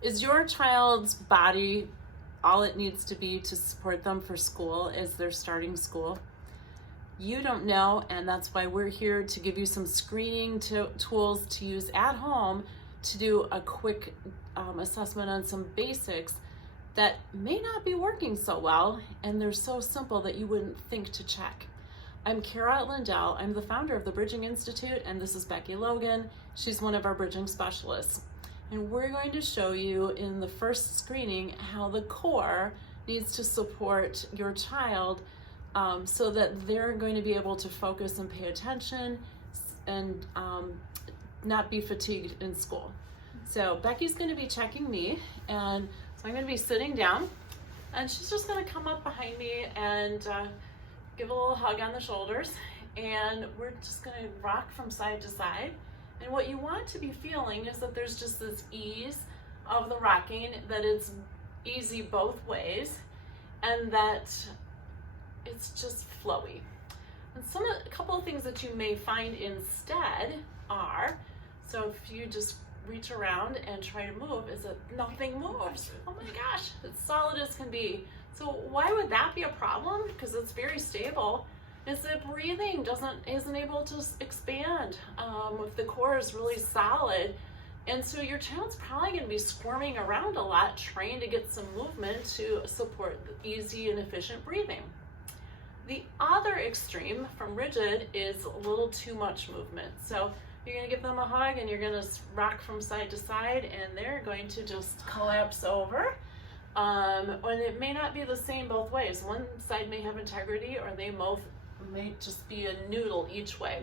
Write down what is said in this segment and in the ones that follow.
Is your child's body all it needs to be to support them for school as they're starting school? You don't know, and that's why we're here to give you some screening tools to use at home to do a quick assessment on some basics that may not be working so well, and they're so simple that you wouldn't think to check. I'm Kara Lindell. I'm the founder of the Bridging Institute, and this is Becky Logan. She's one of our bridging specialists. And we're going to show you in the first screening how the core needs to support your child so that they're going to be able to focus and pay attention and not be fatigued in school. So Becky's going to be checking me, and so I'm going to be sitting down, and she's just going to come up behind me and give a little hug on the shoulders, and we're just going to rock from side to side. And what you want to be feeling is that there's just this ease of the rocking, that it's easy both ways, and that it's just flowy. And a couple of things that you may find instead are, so if you just reach around and try to move, is that nothing moves. Oh my gosh, it's solid as can be. So why would that be a problem? Because it's very stable. Is that breathing isn't able to expand if the core is really solid. And so your child's probably going to be squirming around a lot, trying to get some movement to support easy and efficient breathing. The other extreme from rigid is a little too much movement. So you're going to give them a hug and you're going to rock from side to side, and they're going to just collapse over. And it may not be the same both ways. One side may have integrity, or they both may just be a noodle each way.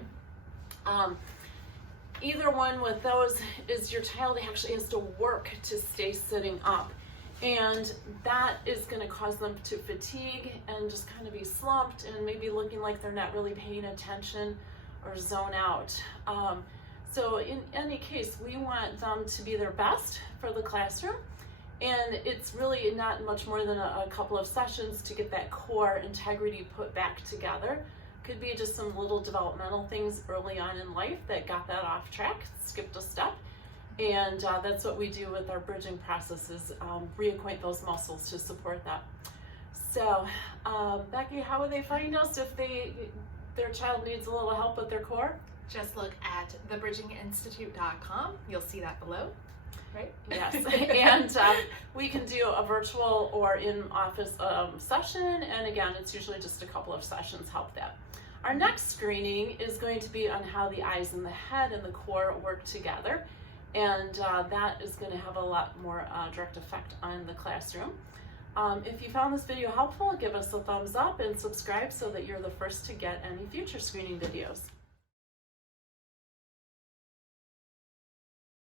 Either one with those is your child actually has to work to stay sitting up, and that is going to cause them to fatigue and just kind of be slumped and maybe looking like they're not really paying attention or zone out. So in any case, we want them to be their best for the classroom, and it's really not much more than a couple of sessions to get that core integrity put back together. Could be just some little developmental things early on in life that got that off track, skipped a step, and that's what we do with our bridging processes, reacquaint those muscles to support that. So Becky, how would they find us if their child needs a little help with their core? Just look at thebridginginstitute.com. You'll see that below, right? Yes, and we can do a virtual or in-office session, and again, it's usually just a couple of sessions help that. Our next screening is going to be on how the eyes and the head and the core work together, and that is going to have a lot more direct effect on the classroom. If you found this video helpful, give us a thumbs up and subscribe so that you're the first to get any future screening videos.